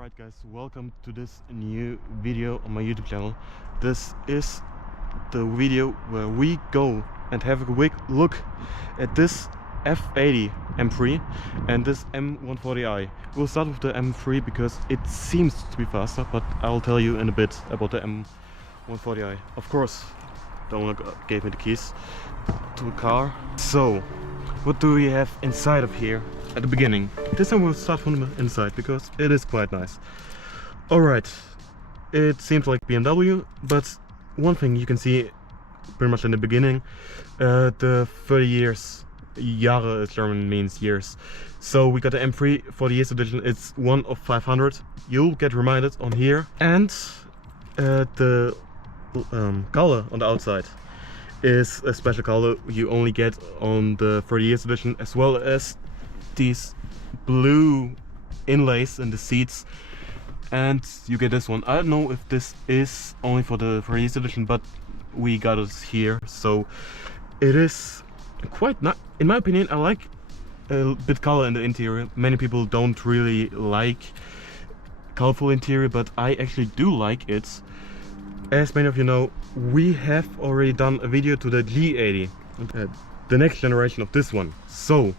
Alright guys, welcome to this new video on my YouTube channel. This is the video where we go and have a quick look at this F80 M3 and this M140i. We'll start with the M3 because it seems to be faster, but I'll tell you in a bit about the M140i. Of course, the owner gave me the keys to the car. So, what do we have inside of here at the beginning? This time we'll start from the inside because it is quite nice. Alright, it seems like BMW, but one thing you can see pretty much in the beginning, the 30 years, Jahre in German means years. So we got the M3 for the years edition. It's one of 500. You'll get reminded on here, and the color on the outside is a special color you only get on the 30 years edition, as well as these blue inlays in the seats, and you get this one. I don't know if this is only for the 30 years edition, but we got it here, so it is quite nice. In my opinion, I like a bit color in the interior. Many people don't really like colorful interior, but I actually do like it. As many of you know, we have already done a video to the G80, the next generation of this one. So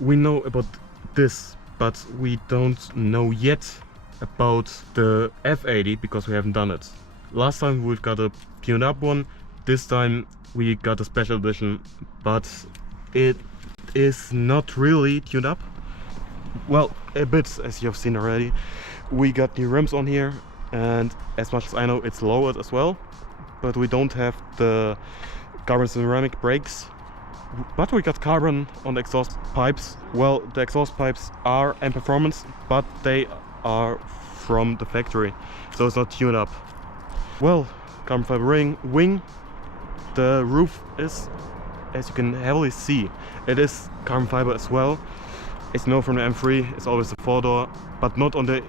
we know about this, but we don't know yet about the F80 because we haven't done it. Last time we've got a tuned up one, this time we got a special edition, but it is not really tuned up. Well, a bit, as you have seen already. We got new rims on here, and as much as I know, it's lowered as well, but we don't have the carbon ceramic brakes. But we got carbon on the exhaust pipes. Well, the exhaust pipes are M Performance, but they are from the factory, so it's not tuned up. Well, carbon fiber wing. The roof is, as you can heavily see, it is carbon fiber as well. It's no from the M3, it's always the 4-door, but not on the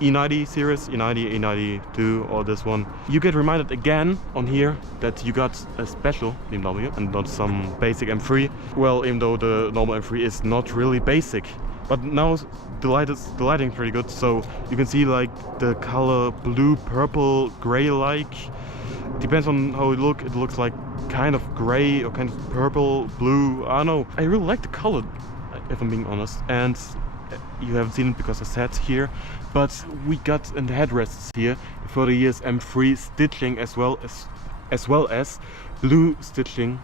E90 series, E90, E92 or this one. You get reminded again on here that you got a special BMW and not some basic M3. Well, even though the normal M3 is not really basic. But now the lighting is pretty good, so you can see like the color blue, purple, gray-like. Depends on how you look, it looks like kind of gray or kind of purple, blue, I don't know. I really like the color, if I'm being honest, and you haven't seen it because I sat here, but we got in the headrests here 30 years M3 stitching as well as blue stitching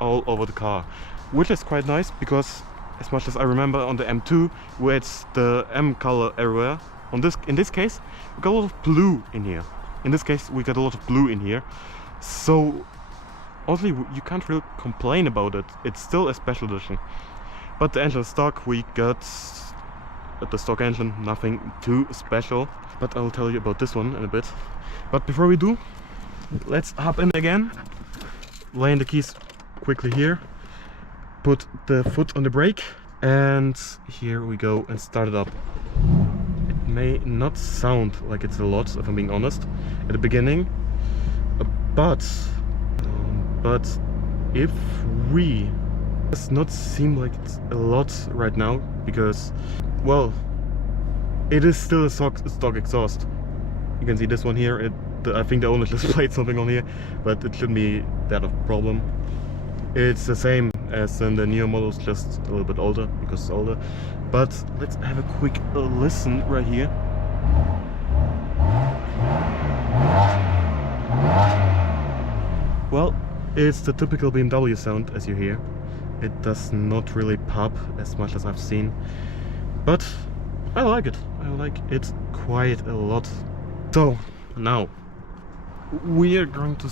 all over the car, which is quite nice because as much as I remember on the M2 where it's the M color everywhere, in this case we got a lot of blue in here. In this case we got a lot of blue in here, so honestly you can't really complain about it. It's still a special edition. But the engine stock, we got the stock engine, nothing too special, but I'll tell you about this one in a bit. But before we do, let's hop in again, lay in the keys quickly here, put the foot on the brake, and here we go and start it up. It may not sound like it's a lot, if I'm being honest, at the beginning, but if we... It does not seem like it's a lot right now because, well, it is still a stock exhaust. You can see this one here. I think the owner just played something on here, but it shouldn't be that of a problem. It's the same as in the Neo models, just a little bit older because it's older. But let's have a quick listen right here. Well, it's the typical BMW sound, as you hear. It does not really pop as much as I've seen, but I like it. I like it quite a lot. So now we are going to,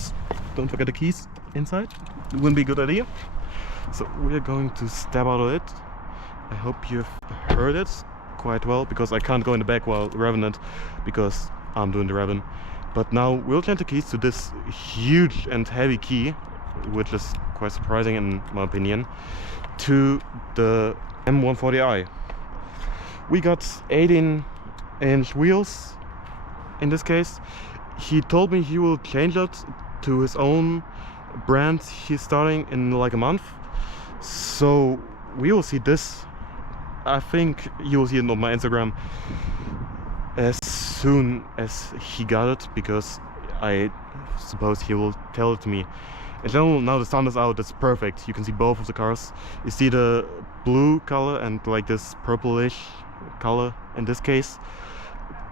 don't forget the keys inside, it wouldn't be a good idea. So we are going to step out of it. I hope you've heard it quite well because I can't go in the back while revving it because I'm doing the revving. But now we'll change the keys to this huge and heavy key, which is quite surprising in my opinion, to the M140i. We got 18-inch wheels in this case. He told me he will change it to his own brand. He's starting in like a month, so we will see this. I think you will see it on my Instagram. as soon as he got it, because I suppose he will tell it to me. In general, now the sun is out, it's perfect. You can see both of the cars. You see the blue color and like this purplish color in this case.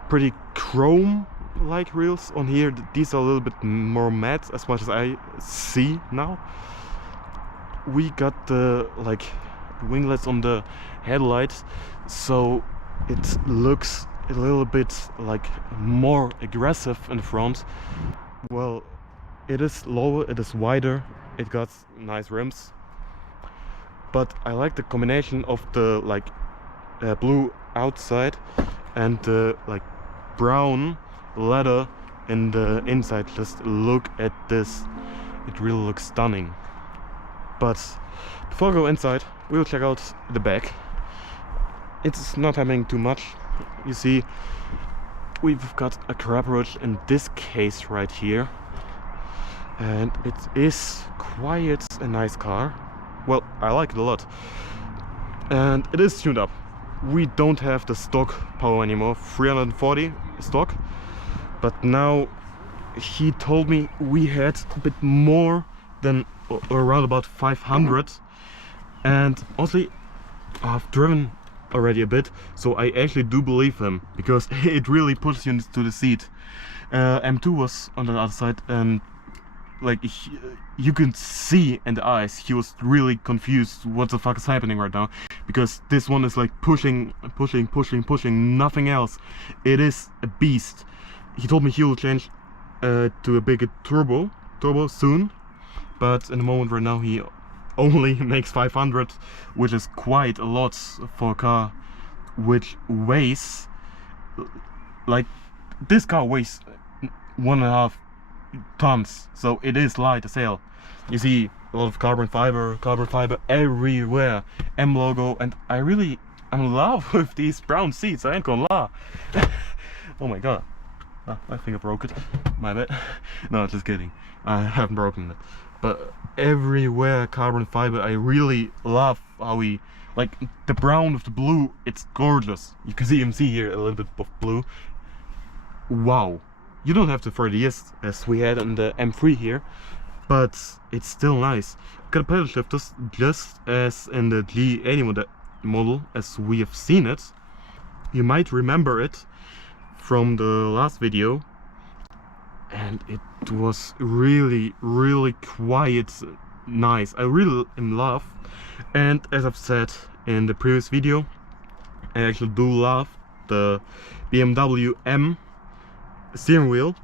Pretty chrome-like wheels on here. These are a little bit more matte, as much as I see now. We got the like winglets on the headlights, so it looks a little bit like more aggressive in the front. Well, it is lower, it is wider, it got nice rims, but I like the combination of the like blue outside and the like brown leather in the inside. Just look at this, it really looks stunning. But before I go inside, we'll check out the back. It's not happening too much. You see, we've got a Akrapovic in this case right here, and it is quite a nice car. Well, I like it a lot, and it is tuned up. We don't have the stock power anymore, 340 stock, but now he told me we had a bit more than around about 500, and honestly I've driven already a bit, so I actually do believe him, because it really pushes you into the seat. M2 was on the other side, and like you can see in the eyes he was really confused what the fuck is happening right now, because this one is like pushing, nothing else. It is a beast. He told me he will change to a bigger turbo soon, but in the moment right now he only makes 500, which is quite a lot for a car which weighs like, this car weighs 1.5 tons, so it is light as hell. You see a lot of carbon fiber everywhere, M logo, and I'm in love with these brown seats, I ain't gonna lie. Oh my god. Oh, I think I broke it. My bad. No, just kidding. I haven't broken it. But everywhere carbon fiber. I really love how we, like the brown with the blue, it's gorgeous. You can see here a little bit of blue. Wow. You don't have the 30s as we had in the M3 here, but it's still nice. Got a pedal shifters just as in the G80 model as we have seen it. You might remember it from the last video, and it was really quite nice. I really am in love, and as I've said in the previous video, I actually do love the BMW M steering wheel,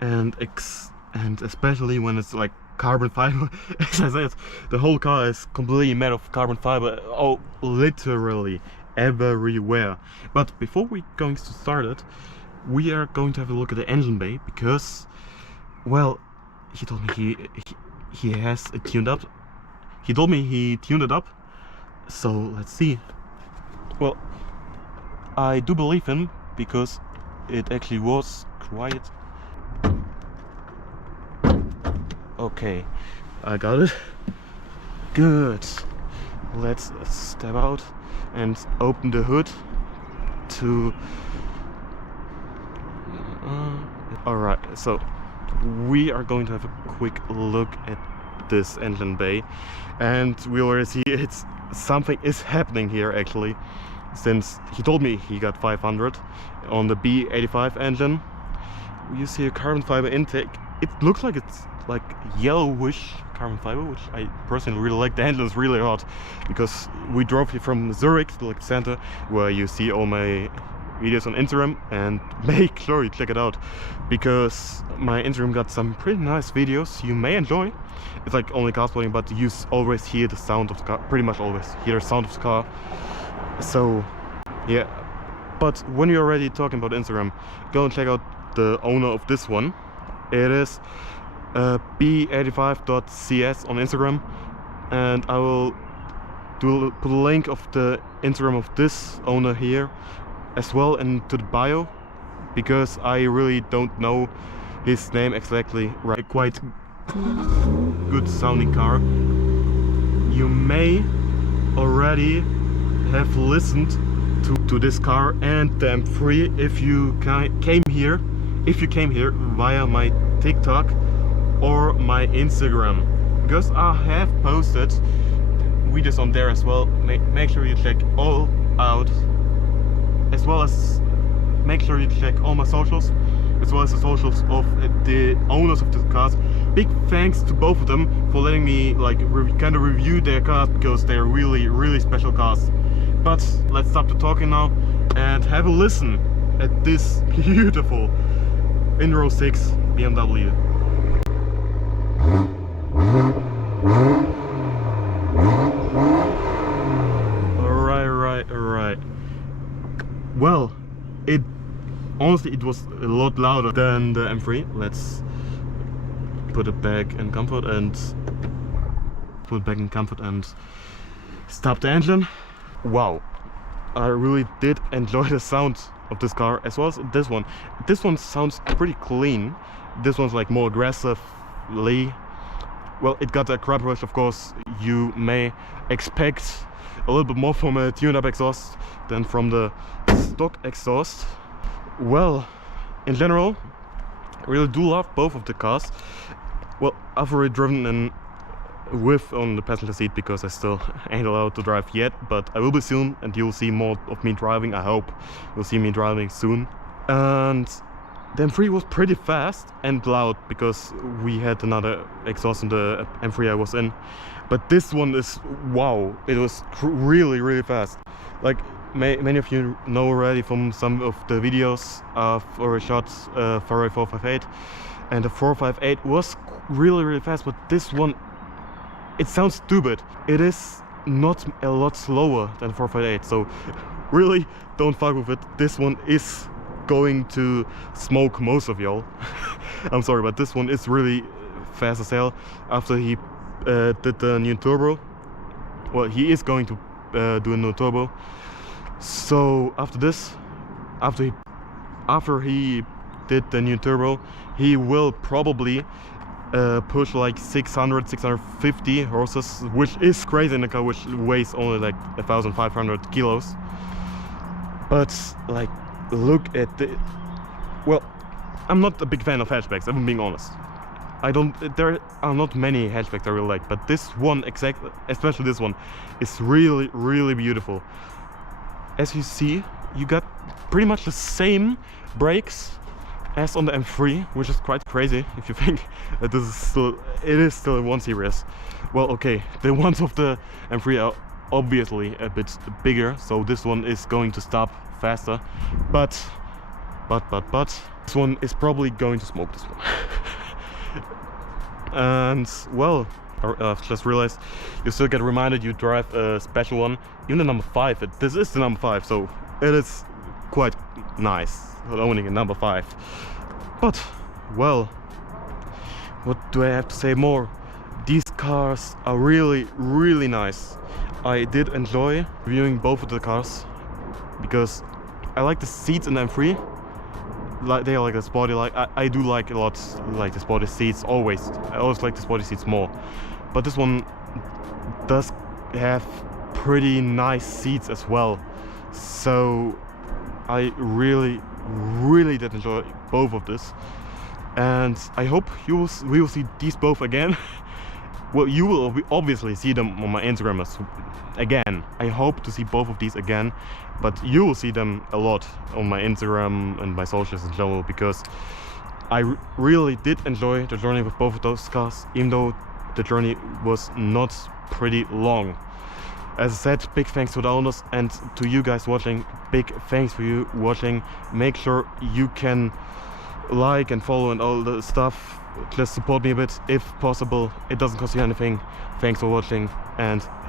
and especially when it's like carbon fiber. As I said, the whole car is completely made of carbon fiber. Oh, literally everywhere. But before we're going to start it, we are going to have a look at the engine bay, because, well, he told me he has it tuned up. He told me he tuned it up, so let's see. Well, I do believe him, because it actually was quiet. Okay, I got it. Good. Let's step out and open the hood to... Alright, so we are going to have a quick look at this engine bay, and we already see something is happening here actually, since he told me he got 500 on the B58 engine. You see a carbon fiber intake. It looks like it's like yellowish carbon fiber, which I personally really like. The engine is really hot, because we drove here from Zurich to the center, where you see all my videos on Instagram, and make sure you check it out, because my Instagram got some pretty nice videos you may enjoy. It's like only cosplaying, but you always hear the sound of the car, pretty much always hear the sound of the car. So yeah, but when you're already talking about Instagram, go and check out the owner of this one. It is b85.cs on Instagram, and I will put a link of the Instagram of this owner here as well into the bio, because I really don't know his name exactly right. Quite good sounding car. You may already have listened to this car and the M3 if you came here via my TikTok or my Instagram, because I have posted videos on there as well. Make sure you check all out, as well as make sure you check all my socials, as well as the socials of the owners of the cars. Big thanks to both of them for letting me like kind of review their cars, because they're really special cars. But let's stop the talking now and have a listen at this beautiful in-row 6 BMW. Alright. Well, honestly it was a lot louder than the M3. Let's put it back in comfort and stop the engine. Wow, I really did enjoy the sound of this car, as well as this one. This one sounds pretty clean. This one's like more aggressively. Well, it got a Akrapovic, of course. You may expect a little bit more from a tuned-up exhaust than from the stock exhaust. Well, in general, I really do love both of the cars. Well, I've already driven in with on the passenger seat because I still ain't allowed to drive yet, but I will be soon, and you'll see more of me driving. I hope you'll see me driving soon. And the M3 was pretty fast and loud because we had another exhaust in the M3 I was in, but this one is, wow, it was really fast. Like many of you know already from some of the videos or shots, Ferrari 458, and the 458 was really fast, but this one, it sounds stupid. It is not a lot slower than 458, so really don't fuck with it. This one is going to smoke most of y'all. I'm sorry, but this one is really fast as hell. After he did the new turbo, well, he is going to do a new turbo. So after this, after he did the new turbo, he will probably push like 650 horses, which is crazy in a car which weighs only like 1,500 kilos. But like, look at the, well, I'm not a big fan of hatchbacks, I'm being honest. There are not many hatchbacks I really like, but this one, especially this one, is really beautiful. As you see, you got pretty much the same brakes as on the M3, which is quite crazy if you think that it is still a 1 series. Well, okay, the ones of the M3 are obviously a bit bigger, so this one is going to stop faster, but this one is probably going to smoke this one. And well, I've just realized you still get reminded you drive a special one, even the number 5. This is the number 5, so it is quite nice owning a number 5. But well, what do I have to say more? These cars are really nice. I did enjoy reviewing both of the cars because I like the seats in the M3. Like, they are like a sporty, like I do like a lot like the sporty seats always. I always like the sporty seats more. But this one does have pretty nice seats as well. So I really did enjoy both of this, and I hope we will see these both again. Well, you will obviously see them on my Instagram again. I hope to see both of these again, but you will see them a lot on my Instagram and my socials in general, because I really did enjoy the journey with both of those cars, even though the journey was not pretty long. As I said, big thanks to the owners, and to you guys watching, big thanks for you watching. Make sure you can like and follow and all the stuff. Just support me a bit if possible. It doesn't cost you anything. Thanks for watching, and have a